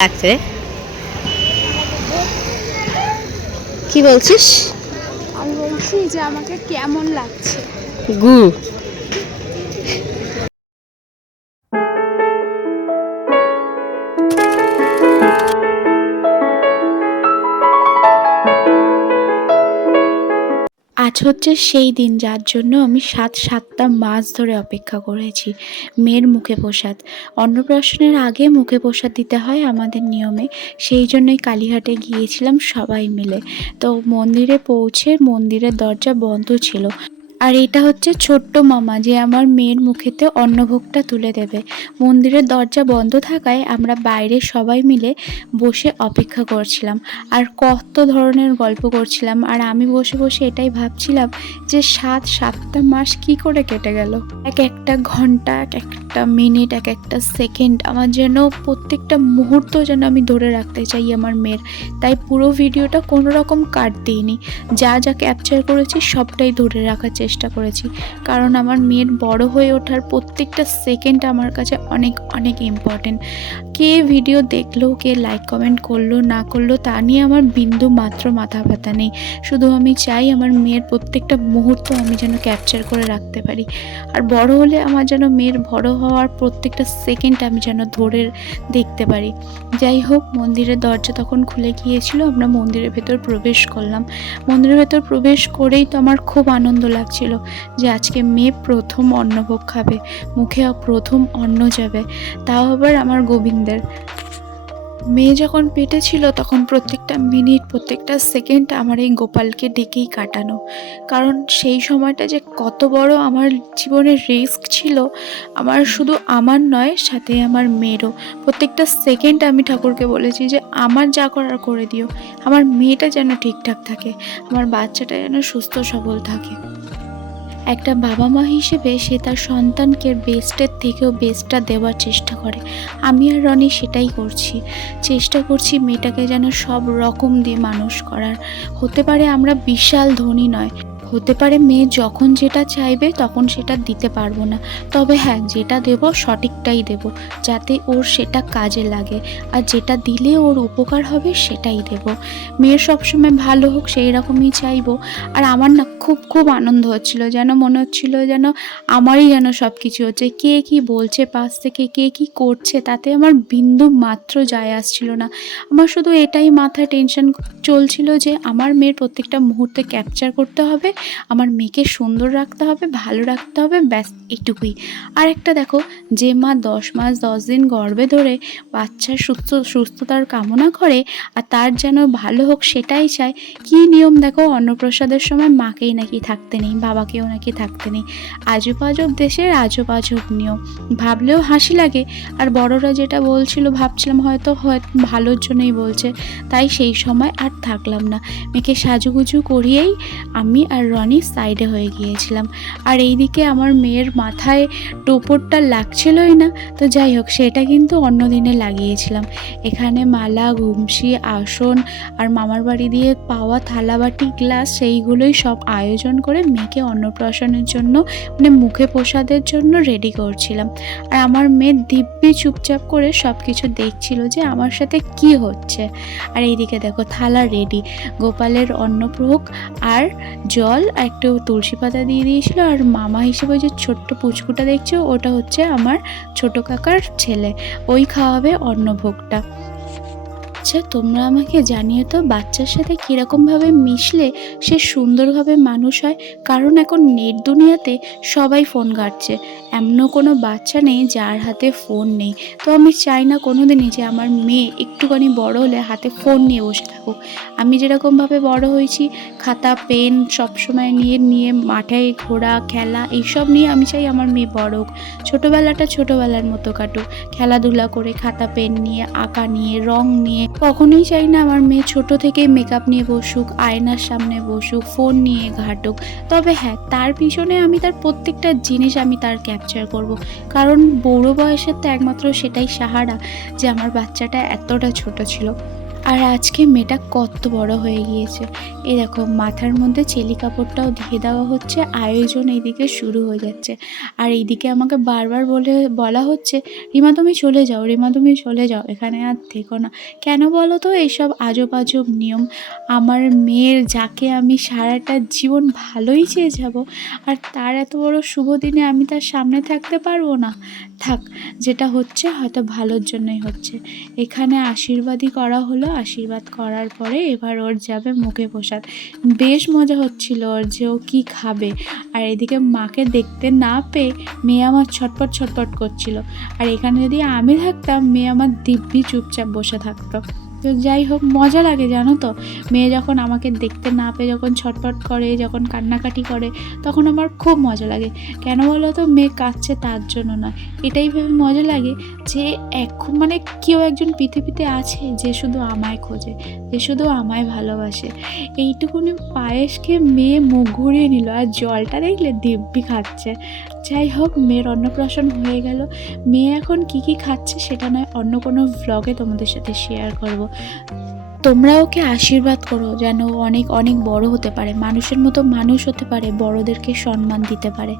লাগছে। কি বলছিস? আমি বলছি যে আমাকে কেমন লাগছে? গু। আজ হচ্ছে সেই দিন যার জন্য আমি সাত সাতটা মাস ধরে অপেক্ষা করেছি, মেয়ের মুখে প্রসাদ। অন্নপ্রাশনের আগে মুখে প্রসাদ দিতে হয় আমাদের নিয়মে, সেই জন্যই কালীঘাটে গিয়েছিলাম সবাই মিলে। তো মন্দিরে পৌঁছে মন্দিরের দরজা বন্ধ ছিল। আর এটা হচ্ছে ছোট্ট মামা যে আমার মেয়ের মুখেতে অন্নভোগটা তুলে দেবে। মন্দিরের দরজা বন্ধ থাকায় আমরা বাইরে সবাই মিলে বসে অপেক্ষা করছিলাম আর কত ধরনের গল্প করছিলাম। আর আমি বসে বসে এটাই ভাবছিলাম যে সাত সাতটা মাস কি করে কেটে গেল? এক একটা ঘণ্টা, এক একটা মিনিট, এক একটা সেকেন্ড আমার যেন প্রত্যেকটা মুহূর্ত যেন আমি ধরে রাখতে চাই আমার মেয়ের। তাই পুরো ভিডিওটা কোনো রকম কাট দিইনি। যা যা ক্যাপচার করেছি সবটাই ধরে রাখার করেছি। কারণ আমার মেয়ের বড় হয়ে ওঠার প্রত্যেকটা সেকেন্ড আমার কাছে অনেক অনেক ইম্পর্টেন্ট কে ভিডিও দেখল, কে লাইক কমেন্ট করল, না করল, তা নিয়ে আমার বিন্দু মাত্র মাথা ব্যথা নেই। শুধু আমি চাই আমার মেয়ের প্রত্যেকটা মুহূর্ত আমি যেন ক্যাপচার করে রাখতে পারি। আর বড় হলে আমার যেন মেয়ের বড় হওয়ার প্রত্যেকটা সেকেন্ড আমি যেন ধরে দেখতে পারি। যাই হোক, মন্দিরের দরজা তখন খুলে গিয়েছিল, আমরা মন্দিরের ভেতর প্রবেশ করলাম। মন্দিরের ভেতর প্রবেশ করেই তো আমার খুব আনন্দ লাগছিল যে আজকে মেয়ে প্রথম অন্নভোগ খাবে, মুখে প্রথম অন্ন যাবে। তাও আবার আমার গোবিন্দের মেয়ে যখন পেটে ছিল তখন প্রত্যেকটা মিনিট, প্রত্যেকটা সেকেন্ড আমার এই গোপালকে ডেকেই কাটানো। কারণ সেই সময়টা যে কত বড় আমার জীবনের রিস্ক ছিল, আমার শুধু আমার নয়, সাথে আমার মেয়েরও। প্রত্যেকটা সেকেন্ড আমি ঠাকুরকে বলেছি যে, আমার যা করার করে দিও। আমার মেয়েটা যেন ঠিকঠাক থাকে। আমার বাচ্চাটা যেন সুস্থ সবল থাকে। একটা বাবা মা হিসেবে সে তার সন্তানকে বেস্টের থেকেও বেস্টটা দেওয়ার চেষ্টা করে। আমি আর রনি সেটাই করছি। চেষ্টা করছি মেয়েটাকে যেন সব রকম দিয়ে মানুষ করার। হতে পারে আমরা বিশাল ধনী নয়। হতে পারে মেয়ে যখন যেটা চাইবে তখন সেটা দিতে পারব না। তবে হ্যাঁ যেটা দেব সঠিকটাই দেব, যাতে ওর সেটা কাজে লাগে। আর যেটা দিলে ওর উপকার হবে সেটাই দেব। মেয়ের সবসময় ভালো হোক সেই রকমই চাইব। আর আমার না খুব খুব আনন্দ হচ্ছিল, যেন মনে হচ্ছিল যেন আমারই যেন সব কিছু হচ্ছে। কে কি বলছে পাশ থেকে, কে কি করছে তাতে আমার বিন্দু মাত্র যায় আসছিল না। আমার শুধু এটাই মাথায় টেনশন চলছিল যে আমার মেয়ের প্রত্যেকটা মুহূর্তে ক্যাপচার করতে হবে আমার মেয়েকে সুন্দর রাখতে হবে, ভালো রাখতে হবে, ব্যাস এইটুকুই আর একটা দেখো, যে মা দশ মাস দশ দিন গর্ভে ধরে বাচ্চার সুস্থ, সুস্থতার কামনা করে আর তার যেন ভালো হোক সেটাই চায়, কী নিয়ম দেখো, অন্নপ্রসাদের সময় মাকেই নাকি থাকতে নেই, বাবাকেও নাকি থাকতে নেই। আজব আজব দেশের আজব আজব নিয়ম। ভাবলেও হাসি লাগে, আর বড়রা যেটা বলছিল, ভাবছিলাম হয়তো হয়তো ভালোর জন্যই বলছে, তাই সেই সময় আর থাকলাম না। মেয়েকে সাজুগুজু করিয়েই আমি আর রনি সাইডে হয়ে গিয়েছিলাম। আর এইদিকে আমার মেয়ের মাথায় টোপরটা লাগছিলই না, তো যাই হোক, সেটা কিন্তু অন্য দিনে লাগিয়েছিলাম। এখানে মালা, ঘুমসি, আসন আর মামার বাড়ি দিয়ে পাওয়া থালাবাটি গ্লাস সেইগুলোই সব আয়োজন করে মেয়েকে অন্নপ্রাশনের জন্য মানে মুখে প্রসাদের জন্য রেডি করছিলাম। আর আমার মেয়ে দিব্যি চুপচাপ করে সব কিছু দেখছিল যে আমার সাথে কি হচ্ছে। আর এইদিকে দেখো, থালা রেডি গোপালের অন্নপ্রভোগ আর জল আর একটু তুলসী পাতা দিয়ে দিয়েছিলো। আর মামা হিসেবে যে ছোট্ট পুচকুটা দেখছ, ওটা হচ্ছে আমার ছোট কাকার ছেলে। ওই খাওয়াবে অন্নভোগটা। আচ্ছা তোমরা আমাকে জানিয়ে তো বাচ্চার সাথে কীরকমভাবে মিশলে সে সুন্দরভাবে মানুষ হয়। কারণ এখন নেট দুনিয়াতে সবাই ফোন ঘাটছে। এমনও কোনো বাচ্চা নেই যার হাতে ফোন নেই। তো আমি চাই না কোনো দিনই যে আমার মেয়ে একটুখানি বড় হলে হাতে ফোন নিয়ে বসে থাকুক। আমি যেরকমভাবে বড় হয়েছি, খাতা, পেন সবসময় নিয়ে নিয়ে মাঠে ঘোরা, খেলা এইসব নিয়ে আমি চাই আমার মেয়ে বড় হোক। ছোটোবেলাটা ছোটোবেলার মতো কাটুক। খেলাধুলা করে খাতা, পেন নিয়ে, আঁকা নিয়ে, রং নিয়ে কখনোই চাই না আমার মেয়ে ছোট থেকে মেকআপ নিয়ে বসুক, আয়নার সামনে বসুক ফোন নিয়ে ঘাটুক। তবে হ্যাঁ তার পিছনে আমি তার প্রত্যেকটা জিনিস আমি তার ক্যাপচার করব। কারণ বড় বয়সের তো একমাত্র সেটাই সাহারা যে আমার বাচ্চাটা এতটা ছোট ছিল। আর আজকে মেয়েটা কত বড় হয়ে গিয়েছে। এই দেখো, মাথার মধ্যে চেলি কাপড়টাও দিয়ে দেওয়া হচ্ছে, আয়োজন এইদিকে শুরু হয়ে যাচ্ছে। আর এইদিকে আমাকে বারবার বলে, বলা হচ্ছে, রিমা, তুমি চলে যাও, রিমা, তুমি চলে যাও, এখানে আর থেকো না। কেন বলো তো, এইসব আজব আজব নিয়ম। আমার মেয়ের, যাকে আমি সারাটা জীবন ভালোই চেয়ে যাব, আর তার এত বড় শুভ দিনে আমি তার সামনে থাকতে পারব না। থাক, যেটা হচ্ছে হয়তো ভালোর জন্যই হচ্ছে। এখানে আশীর্বাদই করা হলো আশীর্বাদ করার পরে এবার ওর যাবে মুখে প্রসাদ। বেশ মজা হচ্ছিল ওর যে ও কী খাবে। আর এদিকে মাকে দেখতে না পেয়ে মেয়ে আমার ছটপট ছটপট করছিল। আর এখানে যদি আমি থাকতাম, মেয়ে আমার দিব্যি চুপচাপ বসে থাকতো। তো যাই হোক, মজা লাগে, জানো তো? মেয়ে যখন আমাকে দেখতে না পেয়ে যখন ছটপট করে, যখন কান্নাকাটি করে, তখন আমার খুব মজা লাগে। কেন বলো তো? মেয়ে কাঁদছে তার জন্য না এটাই ভেবে মজা লাগে যে এখন মানে কেউ একজন পৃথিবীতে আছে যে শুধু আমায় খোঁজে, যে শুধু আমায় ভালোবাসে। এইটুকুনি পায়েস খেয়ে মেয়ে মুখ ঘুরিয়ে নিল আর জলটা দেখলে দিব্যি খাচ্ছে। যাই হোক, মেয়ের অন্নপ্রাশন হয়ে গেল। মেয়ে এখন কি কি খাচ্ছে সেটা নয়, অন্য কোনো ব্লগে তোমাদের সাথে শেয়ার করব। তোমরা ওকে আশীর্বাদ করো যেন অনেক অনেক বড় হতে পারে। মানুষের মতো মানুষ হতে পারে, বড়দেরকে সম্মান দিতে পারে।